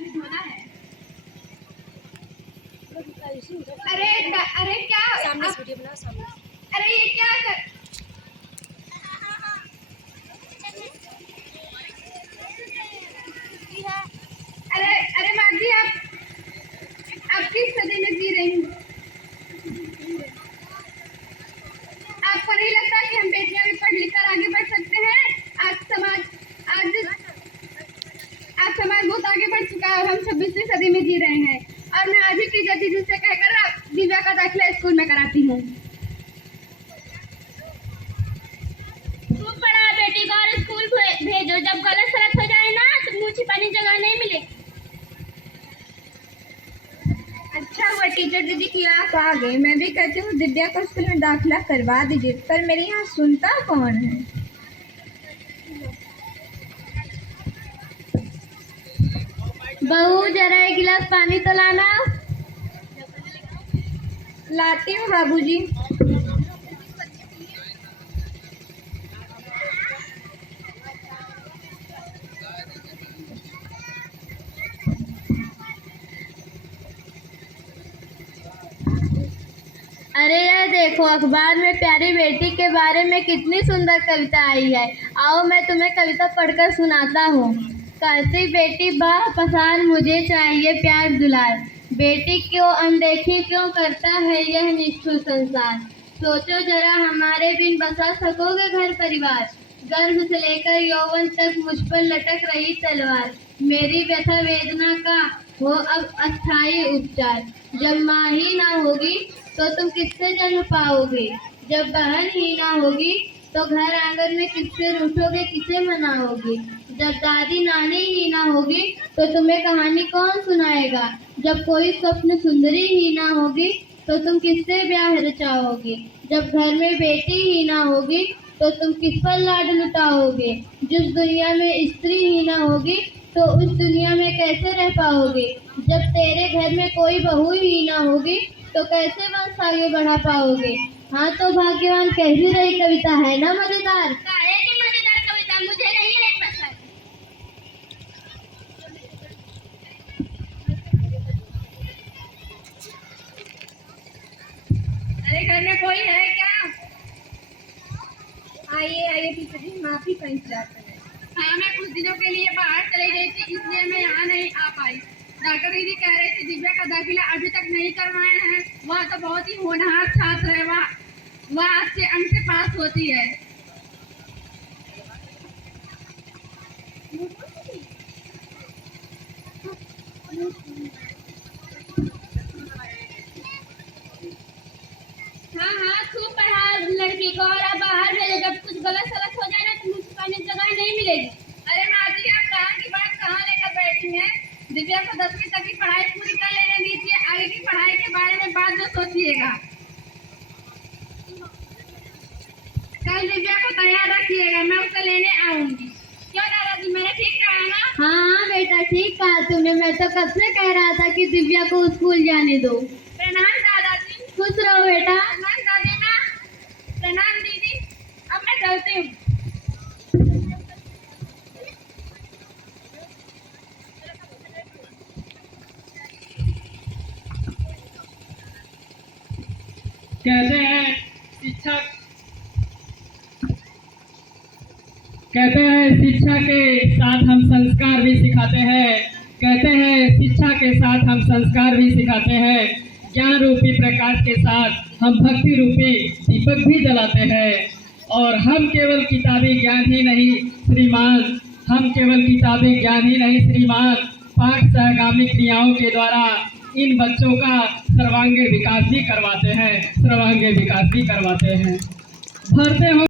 बर्तन भी धोना है। अरे क्या सामने से वीडियो बनाओ सामने से। अरे ये क्या कर अरे माँ जी आप किस सदी में जी रही हैं? आपको नहीं लगता कि हम बेटियां भी पढ़ लिख कर आगे बढ़ सकते हैं? आज समाज बहुत आगे बढ़ चुका है और हम 26वीं सदी में जी रहे हैं। और मैं आज ही टीचर दीदी से कहकर दिव्या का दाखिला स्कूल में कराती हूँ। खूब पढ़ा बेटी को और स्कूल भेजो। जब गलत सलत हो जाए ना तो मुँह छिपाने जगह नहीं मिलेगी। अच्छा हुआ टीचर दीदी की आप आ गई। मैं भी कहती हूँ दिव्या को स्कूल में दाखिला करवा दीजिए, पर मेरे यहाँ सुनता कौन है? बहू जरा एक गिलास पानी तो लाना। लाती हूँ बाबूजी। अरे ये देखो अखबार में प्यारी बेटी के बारे में कितनी सुंदर कविता आई है। आओ मैं तुम्हें कविता पढ़कर सुनाता हूँ। कहती बेटी बाह पसान मुझे चाहिए प्यार दुलार, बेटी क्यों अनदेखी क्यों करता है यह निष्ठुर संसार। सोचो जरा हमारे बिन बसा सकोगे घर परिवार, गर्भ से लेकर यौवन तक मुझ पर लटक रही तलवार। मेरी व्यथा वेदना का हो अब अस्थायी उपचार, जब माँ ही ना होगी तो तुम किससे जन्म पाओगे, जब बहन ही ना होगी तो घर आंगन में किससे रूठोगे किसे मनाओगे, जब दादी नानी ही ना होगी तो तुम्हें कहानी कौन सुनाएगा, जब कोई स्वप्न सुंदरी ही ना होगी तो तुम किससे ब्याह रचाओगे, जब घर में बेटी ही ना होगी तो तुम किस पर लाड लुटाओगे, जिस दुनिया में स्त्री ही ना होगी तो उस दुनिया में कैसे रह पाओगे, जब तेरे घर में कोई बहू ही ना होगी तो कैसे वंश आगे बढ़ा पाओगे। हाँ तो भाग्यवान कैसी रही कविता, है ना मजेदार? काहे की मजेदार कविता, मुझे नहीं है पसंद। अरे घर में कोई है क्या? आइए टीचर जी, माफी का इंतजार करें। हाँ मैं कुछ दिनों के लिए बाहर चली गई थी, इसलिए मैं यहाँ नहीं आ पाई। डॉक्टर दीदी कह रही थी दिव्या का दाखिला अभी तक नहीं करवाए हैं। वह तो बहुत ही होनहार छात्र है, वह अच्छे अंक से पास होती है। हाँ खूब पढ़ा लड़की को और अब बाहर भेजो। जब कुछ गलत सलत हो जाए ना तो मुझे पाने जगह नहीं मिलेगी। अरे माँ जी आप कहाँ की बात कहाँ लेकर बैठी हैं? दिव्या को 10वीं तक की पढ़ाई पूरी कर लेने दीजिए, आगे की पढ़ाई के बारे में बाद में सोचिएगा। कल दिव्या को तैयार रखिएगा, मैं उसे लेने आऊंगी। क्यों दादाजी मैंने ठीक कहा ना? हाँ बेटा ठीक कहा तुमने। मैं तो कब से कह रहा था कि दिव्या को स्कूल जाने दो। प्रणाम दादाजी। खुश रहो बेटा। प्रणाम दादी माँ। प्रणाम दीदी। अब मैं चलती हूँ। कहते हैं शिक्षा के साथ हम संस्कार भी सिखाते हैं। कहते हैं शिक्षा के साथ हम संस्कार भी सिखाते हैं। ज्ञान रूपी प्रकाश के साथ हम भक्ति रूपी दीपक भी जलाते हैं। और हम केवल किताबी ज्ञान ही नहीं श्रीमान, पाठ सहगामी क्रियाओं के द्वारा इन बच्चों का सर्वांगीण विकास भी करवाते हैं। भरते हो